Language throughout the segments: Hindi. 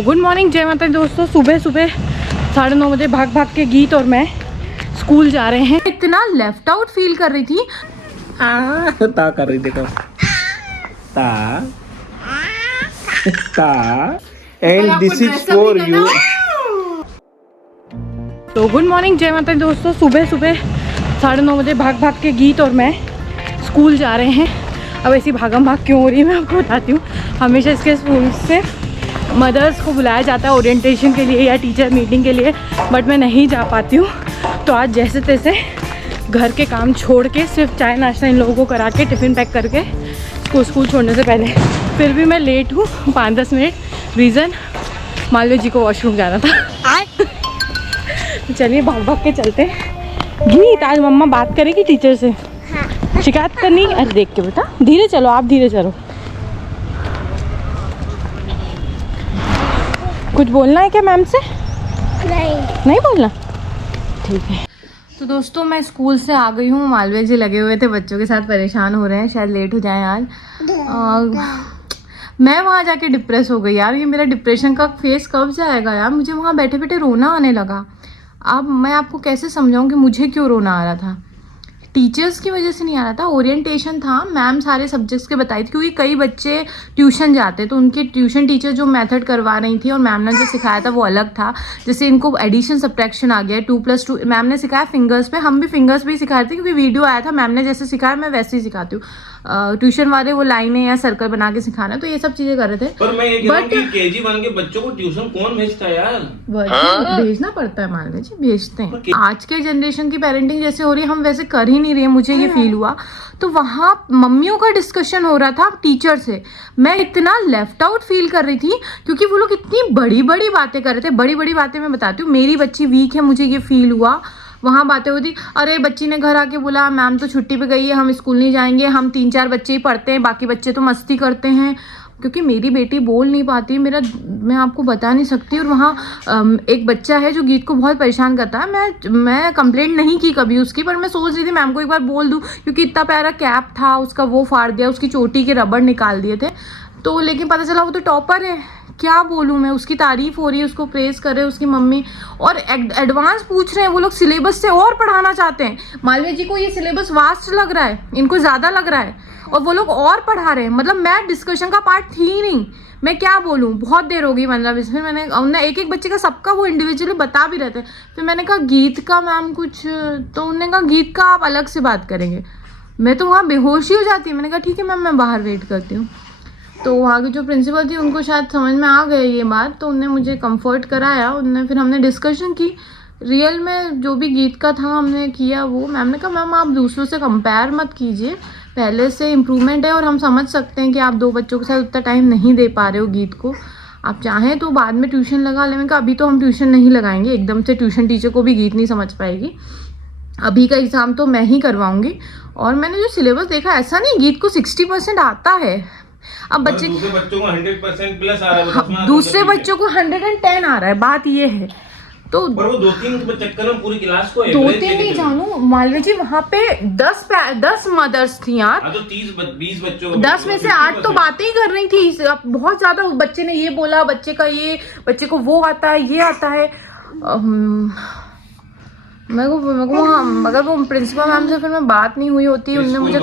तो गुड मॉर्निंग, जय माता दी दोस्तों। सुबह सुबह 9:30 बजे भाग भाग के गीत और मैं स्कूल जा रहे हैं। इतना लेफ्ट आउट फील कर रही थी। ता कर रही देखो, ता ता and this is for you. तो गुड मॉर्निंग, जय माता दी दोस्तों। सुबह सुबह 9:30 बजे भाग भाग के गीत और मैं स्कूल जा रहे हैं। अब ऐसी भागम भाग क्यों हो रही है मैं आपको बताती हूँ। हमेशा इसके स्कूल से मदर्स को बुलाया जाता है ओरिएंटेशन के लिए या टीचर मीटिंग के लिए, बट मैं नहीं जा पाती हूँ। तो आज जैसे तैसे घर के काम छोड़ के सिर्फ चाय नाश्ता इन लोगों को करा के टिफ़िन पैक करके स्कूल छोड़ने से पहले, फिर भी मैं लेट हूँ 5-10 मिनट। रीज़न मालवी जी को वॉशरूम जाना था। तो चलिए भाग भाग के चलते हैं। गीत आज मम्मा बात करेगी टीचर से, शिकायत करनी। अरे देख के बेटा धीरे चलो, आप धीरे चलो। कुछ बोलना है क्या मैम से? नहीं बोलना, ठीक है। तो दोस्तों मैं स्कूल से आ गई हूँ। मालवीय जी लगे हुए थे बच्चों के साथ, परेशान हो रहे हैं, शायद लेट हो जाएं आज। मैं वहाँ जाके डिप्रेस हो गई यार। ये मेरा डिप्रेशन का फेस कब जाएगा यार। मुझे वहाँ बैठे बैठे रोना आने लगा। अब मैं आपको कैसे समझाऊँ कि मुझे क्यों रोना आ रहा था। टीचर्स की वजह से नहीं आ रहा था, ओरिएंटेशन था। मैम सारे सब्जेक्ट्स के बताई थी, क्योंकि कई बच्चे ट्यूशन जाते तो उनके ट्यूशन टीचर जो मेथड करवा रही थी और मैम ने जो सिखाया था वो अलग था। जैसे इनको एडिशन सब्ट्रैक्शन आ गया, 2+2 मैम ने सिखाया फिंगर्स पे। हम भी फिंगर्स पे ही सिखाए थे क्योंकि वीडियो आया था। मैम ने जैसे सिखाया मैं वैसे ही सिखाती हूँ। ट्यूशन वाले वो लाइनें या सर्कल बना के सिखाना, तो ये सब चीजें कर रहे थे। पर मैं ये कह रहा हूं कि KG1 के बच्चों को ट्यूशन कौन भेजता है यार? भेजना पड़ता है, मान लीजिए भेजते हैं। आज के जनरेशन की पेरेंटिंग जैसे हो रही है, हम वैसे कर ही नहीं रहे हैं, मुझे ये फील हुआ। तो वहाँ मम्मियों का डिस्कशन हो रहा था टीचर से। मैं इतना लेफ्ट आउट फील कर रही थी क्योंकि वो लोग इतनी बड़ी बड़ी बातें कर रहे थे। बड़ी बड़ी बातें मैं बताती हूँ। मेरी बच्ची वीक है, मुझे ये फील हुआ। वहाँ बातें होती, अरे बच्ची ने घर आके बोला मैम तो छुट्टी पे गई है, हम स्कूल नहीं जाएंगे, हम 3-4 बच्चे ही पढ़ते हैं, बाकी बच्चे तो मस्ती करते हैं। क्योंकि मेरी बेटी बोल नहीं पाती, मैं आपको बता नहीं सकती। और वहाँ एक बच्चा है जो गीत को बहुत परेशान करता है। मैं कंप्लेंट नहीं की कभी उसकी, पर मैं सोच रही थी मैम को एक बार बोल दूँ, क्योंकि इतना प्यारा कैप था उसका, वो फाड़ दिया, उसकी चोटी के रबड़ निकाल दिए थे। तो लेकिन पता चला वो तो टॉपर है। क्या बोलूँ मैं, उसकी तारीफ हो रही है, उसको प्रेज कर रहे हैं उसकी मम्मी, और एडवांस पूछ रहे हैं। वो लोग सिलेबस से और पढ़ाना चाहते हैं। मालवीय जी को ये सिलेबस वास्ट लग रहा है, इनको ज़्यादा लग रहा है, और वो लोग और पढ़ा रहे हैं। मतलब मैं डिस्कशन का पार्ट थी ही नहीं। मैं क्या बोलूँ, बहुत देर हो गई 15-20 मिनट। मैंने एक एक बच्चे का सबका वो इंडिविजुअली बता भी रहे थे। फिर मैंने कहा गीत का मैम कुछ, तो उन्होंने कहा गीत का आप अलग से बात करेंगे। मैं तो वहाँ बेहोश ही हो जाती। मैंने कहा ठीक है मैम, मैं बाहर वेट करती हूँ। तो वहाँ की जो प्रिंसिपल थी उनको शायद समझ में आ गई ये बात, तो उनने मुझे कंफर्ट कराया। उनने फिर हमने डिस्कशन की। रियल में जो भी गीत का था हमने किया वो। मैम ने कहा मैम आप दूसरों से कंपेयर मत कीजिए, पहले से इम्प्रूवमेंट है, और हम समझ सकते हैं कि आप 2 बच्चों के साथ उतना टाइम नहीं दे पा रहे हो गीत को। आप चाहें तो बाद में ट्यूशन लगा लें। मैंने कहा अभी तो हम ट्यूशन नहीं लगाएंगे, एकदम से ट्यूशन टीचर को भी गीत नहीं समझ पाएगी। अभी का एग्ज़ाम तो मैं ही करवाऊँगी। और मैंने जो सिलेबस देखा, ऐसा नहीं गीत को 60% आता है। अब बच्चे दूसरे बच्चों को 100% प्लस आ रहा है, दूसरे बच्चों को 110 आ रहा है। बात ये है। तो पर वो 2-3 चक्कर में पूरी क्लास को 2-3 नहीं जानू मालवीय जी, वहाँ पे 10 मदर्स थी यार। तो 30-20 बच्चों को 10 में से 8 तो बातें ही कर रही थी। बहुत ज्यादा बच्चे ने ये बोला, बच्चे का ये, बच्चे को वो आता है, ये आता है। मेरे को अगर वो प्रिंसिपल मैम से फिर मैं बात नहीं हुई होती, उनने मुझे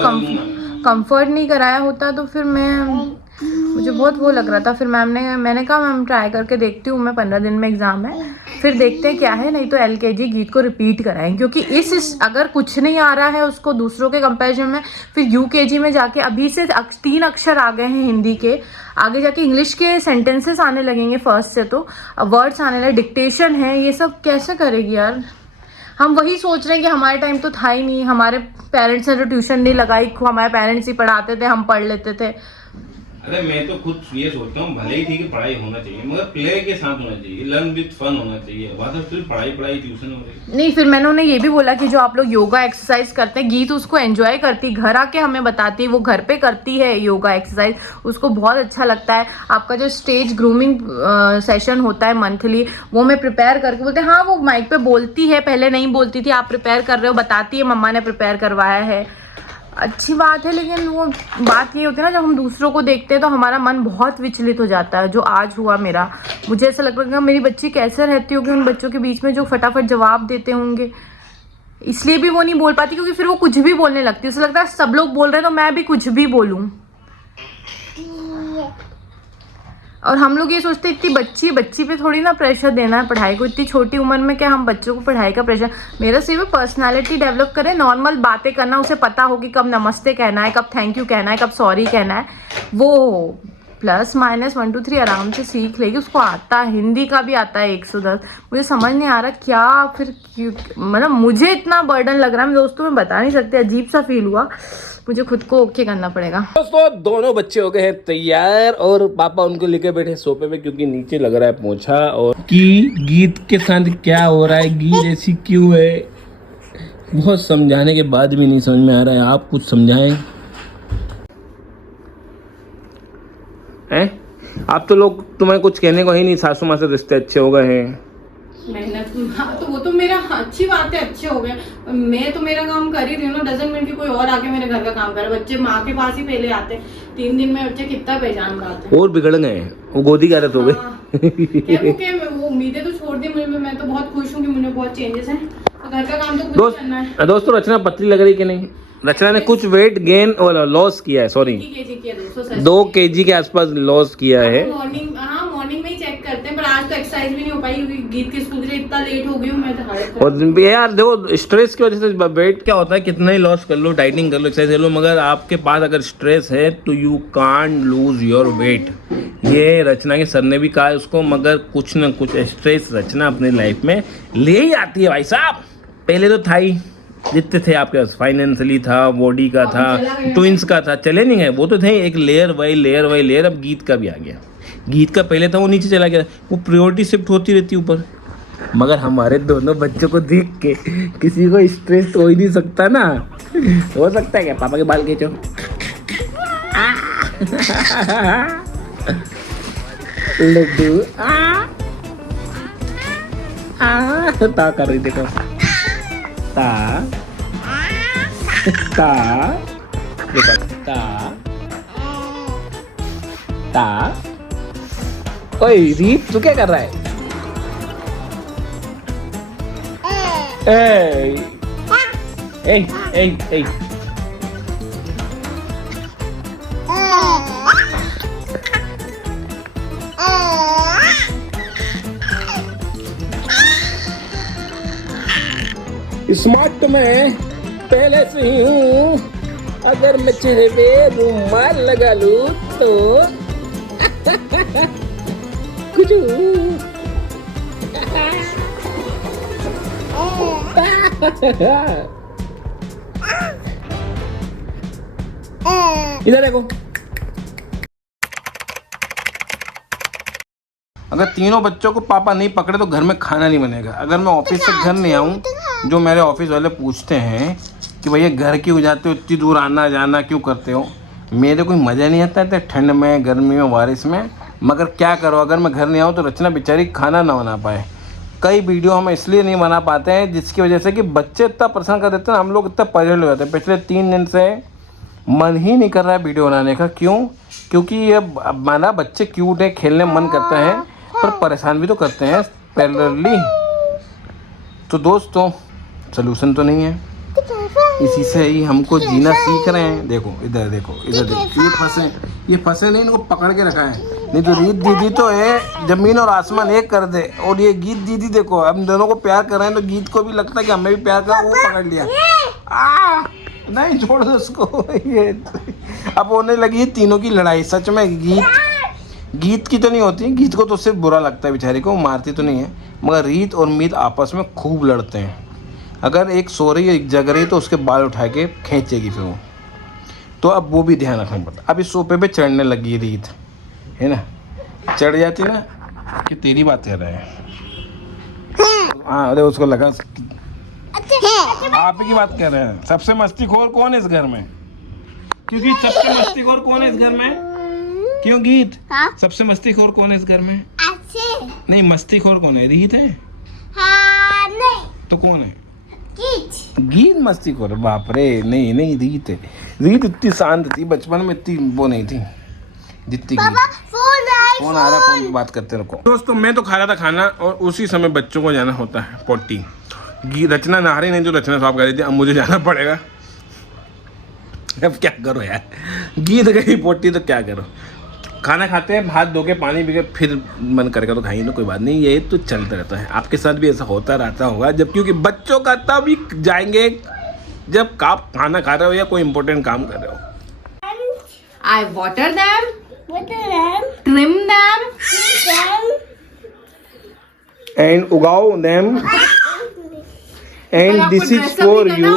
कंफर्ट नहीं कराया होता, तो फिर मुझे बहुत वो लग रहा था। फिर मैंने कहा मैम ट्राई करके देखती हूँ मैं, 15 दिन में एग्ज़ाम है, फिर देखते हैं क्या है। नहीं तो LKG गीत को रिपीट कराएं, क्योंकि अगर कुछ नहीं आ रहा है उसको दूसरों के कंपैरिजन में, फिर UKG में जाके अभी से 3 अक्षर आ गए हैं हिंदी के, आगे जाके इंग्लिश के सेंटेंसेस आने लगेंगे फर्स्ट से, तो वर्ड्स आने लगे, डिक्टेशन है, ये सब कैसे करेगी यार। हम वही सोच रहे हैं कि हमारे टाइम तो था ही नहीं, हमारे पेरेंट्स ने तो ट्यूशन नहीं लगाई, हमारे पेरेंट्स ही पढ़ाते थे, हम पढ़ लेते थे। अरे मैं तो खुद ये सोचता हूँ, भले ही ठीक है पढ़ाई होना चाहिए, मगर प्ले के साथ होना चाहिए, लर्न विद फन होना चाहिए। वहाँ तो सिर्फ पढ़ाई ट्यूशन हो रही नहीं। फिर मैंने उन्हें ये भी बोला कि जो आप लोग योगा एक्सरसाइज करते हैं, गीत उसको एंजॉय करती, घर आके हमें बताती है, वो घर पे करती है योगा एक्सरसाइज, उसको बहुत अच्छा लगता है। आपका जो स्टेज ग्रूमिंग सेशन होता है मंथली, वो मैं प्रिपेयर करके बोलते हैं। हाँ वो माइक पे बोलती है, पहले नहीं बोलती थी, आप प्रिपेयर कर रहे हो, बताती है मम्मा ने प्रिपेयर करवाया है। अच्छी बात है, लेकिन वो बात ये होती है ना, जब हम दूसरों को देखते हैं तो हमारा मन बहुत विचलित हो जाता है। जो आज हुआ मेरा, मुझे ऐसा लग रहा है मेरी बच्ची कैसे रहती होगी उन बच्चों के बीच में जो फटाफट जवाब देते होंगे। इसलिए भी वो नहीं बोल पाती क्योंकि फिर वो कुछ भी बोलने लगती है, उसे लगता है सब लोग बोल रहे हैं तो मैं भी कुछ भी बोलूं। और हम लोग ये सोचते इतनी बच्ची पे थोड़ी ना प्रेशर देना है पढ़ाई को, इतनी छोटी उम्र में क्या हम बच्चों को पढ़ाई का प्रेशर। मेरा सिर्फ पर्सनालिटी डेवलप करे, नॉर्मल बातें करना, उसे पता हो कि कब नमस्ते कहना है, कब थैंक यू कहना है, कब सॉरी कहना है, वो प्लस माइनस 1 2 3 आराम से सीख लेगी। उसको आता है, हिंदी का भी आता है 110। मुझे समझ नहीं आ रहा क्या फिर क्यों, मतलब मुझे इतना बर्डन लग रहा है, मैं दोस्तों में बता नहीं सकते, अजीब सा फील हुआ। मुझे खुद को ओके करना पड़ेगा। दोस्तों दोनों बच्चे हो गए हैं तैयार और पापा उनको लेके बैठे सोफे पे क्योंकि नीचे लग रहा है पोछा। और गीत के साथ क्या हो रहा है, गीत ऐसी क्यों है, बहुत समझाने के बाद भी नहीं समझ में आ रहा है। आप कुछ समझाएं। आप तो लोग, तुम्हें कुछ कहने को ही नहीं, सासू माँ से रिश्ते अच्छे हो गए हैं। मेहनत, हाँ तो वो तो मेरा अच्छी बात है, अच्छे हो गए। मैं तो मेरा काम कर ही रही हूँ ना, डजंट मीन कि कोई और आके मेरे घर का काम करे। बच्चे माँ के पास ही पहले आते, 3 दिन में बच्चे कितना पहचान पाते हैं। और बिगड़ गए, वो गोदी का रत हो गए। वो उम्मीदें तो छोड़ दी मुझे, मैं तो बहुत खुश हूँ कि मुझे बहुत चेंजेस हैं, तो घर का काम तो खुद करना है। दोस्तों रचना पतली लग रही कि नहीं? रचना ने कुछ वेट गेन और लॉस किया है, सॉरी 2 kg के आसपास लॉस किया है। मॉर्निंग में ही चेक करते हैं, पर आज तो एक्सरसाइज भी नहीं हो पाई क्योंकि गीत के स्कूल से इतना लेट हो गई हूँ मैं तो। और यार देखो, स्ट्रेस की वजह से वेट क्या होता है, कितना ही लॉस कर लो, डाइटिंग कर लो, एक्सरसाइज कर लो, मगर आपके पास अगर स्ट्रेस है तो you can't lose your weight. ये रचना के सर ने भी कहा उसको, मगर कुछ ना कुछ स्ट्रेस रचना अपनी लाइफ में ले ही आती है भाई साहब। पहले तो था ही, जितने थे आपके पास, फाइनेंशियली था, बॉडी का था, ट्विंस का था, चले नहीं गए, वो तो थे एक लेयर बाई लेयर। अब गीत का भी आ गया। गीत का पहले था वो नीचे चला गया, वो प्रायोरिटी शिफ्ट होती रहती ऊपर। मगर हमारे दोनों बच्चों को देख के किसी को स्ट्रेस हो ही नहीं सकता ना। हो सकता है क्या? पापा के बाल खींचो। लड्डू ता कर रही, देखो ता ता, देखो ता ता। ओए रीत, तू क्या कर रहा है? ए ए ए ए स्मार्ट तो मैं पहले से ही हूँ, अगर मैं चेहरे पे रुमाल लगा लूँ तो कुछ इधर देखो। अगर तीनों बच्चों को पापा नहीं पकड़े तो घर में खाना नहीं बनेगा। अगर मैं ऑफिस से घर नहीं आऊँ, जो मेरे ऑफिस वाले पूछते हैं कि भैया घर क्यों जाते हो, इतनी दूर आना जाना क्यों करते हो, मेरे कोई मज़ा नहीं आता है ठंड में, गर्मी में, बारिश में। मगर क्या करो, अगर मैं घर नहीं आऊँ तो रचना बेचारी खाना ना बना पाए। कई वीडियो हम इसलिए नहीं बना पाते हैं जिसकी वजह से कि बच्चे इतना परेशान कर देते हैं, हम लोग इतना परेशान हो जाते हैं। पिछले 3 दिन से मन ही नहीं कर रहा है वीडियो बनाने का। क्यों? क्योंकि ये माना बच्चे क्यूट है, खेलने में मन करता है, पर परेशान भी तो करते हैं पैरेलली। तो दोस्तों सलूशन तो नहीं है, इसी से ही हमको जीना सीख रहे हैं। देखो इधर देखो, इधर देखो, ये फंसे नहीं, इनको पकड़ के रखा है। नहीं तो रीत दीदी तो है जमीन और आसमान एक कर दे, और ये गीत दीदी देखो, हम दोनों को प्यार कर रहे हैं तो गीत को भी लगता है कि हमें भी प्यार कर, वो पकड़ लिया। नहीं छोड़ दो उसको। ये अब होने लगी तीनों की लड़ाई। सच में गीत की तो नहीं होती, गीत को तो सिर्फ बुरा लगता है बेचारी को, मारती तो नहीं है, मगर रीत और मीत आपस में खूब लड़ते हैं। अगर एक सो रही है, एक जग रही है तो उसके बाल उठा के खींचेगी फिर वो। तो अब वो भी ध्यान रखना पड़ता। अब इस सोफे पे चढ़ने लगी रीत, है ना, चढ़ जाती ना कि तेरी बात कर रहे हैं। हाँ अरे उसको लगा आप ही की बात कर रहे हैं। सबसे मस्तीखोर कौन है इस घर में? क्योंकि सबसे मस्तीखोर कौन है इस घर में? क्यों गीत? हाँ? सबसे मस्तीखोर कौन है इस घर में? नहीं, मस्तीखोर कौन है? रीत है? हाँ, नहीं। तो कौन है? गीत मस्तीखोर। बाप रे, नहीं रीत है। रीत इतनी शांत थी, बचपन में इतनी वो नहीं थी जितनी फोन आ रहा है, फोन पे बात करते रखो। दोस्तों मैं तो खा रहा था खाना और उसी समय बच्चों को जाना होता है पोटी। रचना नहा रही नहीं, जो रचना साफ कर रही थी, अब मुझे जाना पड़ेगा। अब क्या करो यार, गीत गई पोटी तो क्या करो। खाना खाते हैं, हाथ धो के पानी पी के फिर मन करेगा तो खाइए ना, कोई बात नहीं, ये तो चलता रहता है। आपके साथ भी ऐसा होता रहता होगा, जब क्योंकि बच्चों का तब ही जाएंगे जब आप खाना खा रहे हो या कोई इंपॉर्टेंट काम कर रहे हो। I water them, trim them, and उगाओ them and this is for you.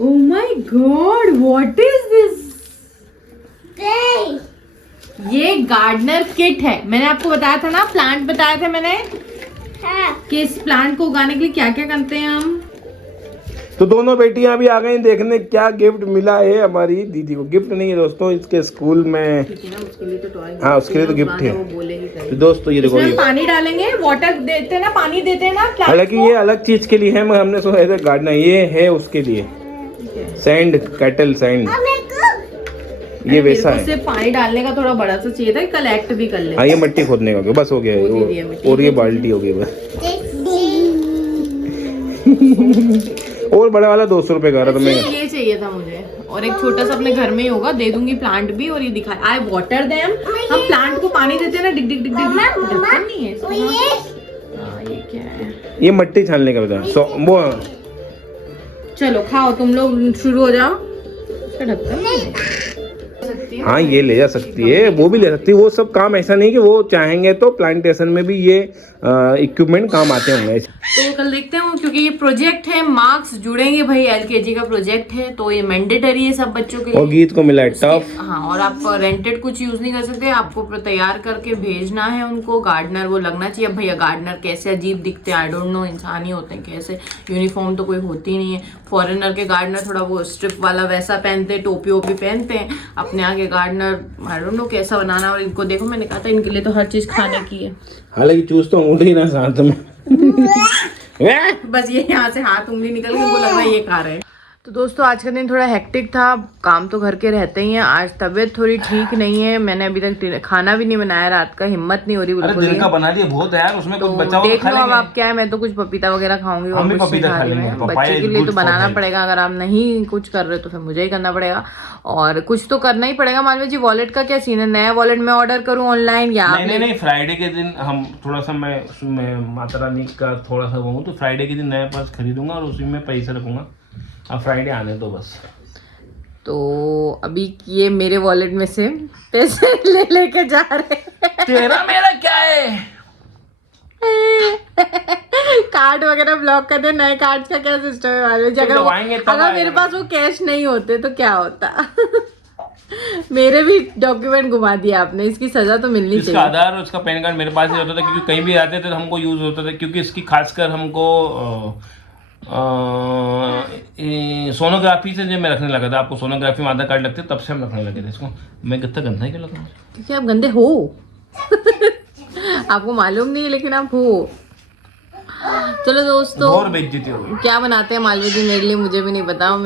Oh my God, what is this? ये गार्डनर किट है। मैंने आपको बताया था ना, प्लांट बताया था मैंने कि इस प्लांट को उगाने के लिए क्या क्या करते हैं हम। तो दोनों बेटियां भी आ गई देखने क्या गिफ्ट मिला है हमारी दीदी को। गिफ्ट नहीं है दोस्तों, इसके स्कूल में, उसके लिए तो टॉय, हाँ उसके लिए तो गिफ्ट है। वो बोलेगी तो दोस्तों ये देखो, इसमें ये पानी डालेंगे, वाटर देते हैं ना, पानी देते हैं ना plant हालांकि को। ये अलग चीज के लिए है, मगर हमने सोचा ऐसे गार्डनर ये है उसके लिए। सैंड कैटल सैंड, ये वैसा है। सिर्फ पानी डालने का थोड़ा बड़ा सा चाहिए था, कलेक्ट भी कर ले। हाँ ये मिट्टी खोदने का हो गया, बस हो गया है। खोद ही दिया मिट्टी। और ये बाल्टी हो गई बस। और बड़ा वाला 200 रुपए का रहा था मैं। ये चाहिए था मुझे, और एक छोटा सा अपने घर में ही होगा, दे दूंगी प्लांट भी। और ये दिखा, आई वाटर देम, हम प्लांट को पानी देते हैं ना, डिग डिग डिग डिग, ढक्कन नहीं है इसमें। हाँ, ये क्या है? ये मिट्टी छानने का बता सो वो। चलो खाओ, तुम लोग शुरू हो जाओ। इसका ढक्कन नहीं है। हाँ ये ले जा सकती है, वो भी ले सकती है। वो सब काम ऐसा नहीं कि वो चाहेंगे तो प्लांटेशन में भी ये इक्विपमेंट काम आते होंगे। तो कल देखते हैं, क्योंकि ये प्रोजेक्ट है, मार्क्स जुड़ेंगे भाई, एलकेजी का प्रोजेक्ट है, तो ये मैंडेटरी है सब बच्चों के लिए। और गीत को मिला है टफ। हाँ, और आप रेंटेड कुछ यूज नहीं कर सकते, आपको तैयार करके भेजना है उनको। गार्डनर वो लगना चाहिए। अब भैया गार्डनर कैसे अजीब दिखते हैं, आई डोंट नो, इंसान ही होते हैं कैसे, यूनिफॉर्म तो कोई होती नहीं है। फॉरेनर के गार्डनर थोड़ा वो स्ट्रिप वाला वैसा पहनते हैं, टोपी वोपी पहनते हैं। अपने यहाँ के गार्डनर आई डोंट नो कैसा बनाना। और इनको देखो, मैंने कहा था इनके लिए तो हर चीज खाने की है। हालांकि चूज तो उठ ही ना साथ में। बस ये यहाँ से हाथ उंगली निकल के, उनको लग रहा है ये खा रहे हैं। तो दोस्तों आज का दिन थोड़ा हेक्टिक था, काम तो घर के रहते ही हैं। आज तबीयत थोड़ी ठीक नहीं है, मैंने अभी तक खाना भी नहीं बनाया, रात का हिम्मत नहीं हो रही बिल्कुल। दिन का बना दिया बहुत है यार, उसमें कुछ बचा हुआ देख लो अब आप क्या है। मैं तो कुछ पपीता वगैरह खाऊंगी, हम भी पपीता खा लेंगे। बच्चे के लिए तो बनाना पड़ेगा। अगर आप नहीं कुछ कर रहे तो फिर मुझे ही करना पड़ेगा, और कुछ तो करना ही पड़ेगा। मालवीय जी वॉलेट का क्या सीन है? नया वॉलेट में ऑर्डर करूँ ऑनलाइन या नहीं, फ्राइडे के दिन हम थोड़ा सा मैं माता रानी का थोड़ा सा वो हूँ, तो फ्राइडे के दिन नया पर्स खरीदूंगा और उसी में पैसे रखूंगा। अब फ्राइडे आने दो बस। तो अभी ये मेरे वॉलेट में से पैसे ले लेके जा रहे हैं। तेरा मेरा क्या है? कार्ड वगैरह ब्लॉक कर दे। नए कार्ड का क्या सिस्टम है मालूम है? अगर मेरे पास वो कैश नहीं होते तो क्या होता। मेरे भी डॉक्यूमेंट घुमा दिया आपने, इसकी सजा तो मिलनी चाहिए। इसका आधार और इसका पैन कार्ड मेरे पास ही होता था, क्योंकि कहीं भी आते थे तो हमको यूज होता था, क्योंकि इसकी खासकर हमको सोनोग्राफी से जब मैं रखने लगा था, आपको सोनोग्राफी में आधार कार्ड लगते तब से हम रखने लगे थे इसको। मैं कितना गंदा ही क्यों लगा? क्योंकि आप गंदे हो। आपको मालूम नहीं है लेकिन आप हो। चलो दोस्तों, और बेइज्जती हो गई। क्या बनाते हैं मालवीय जी मेरे लिए मुझे भी नहीं पता।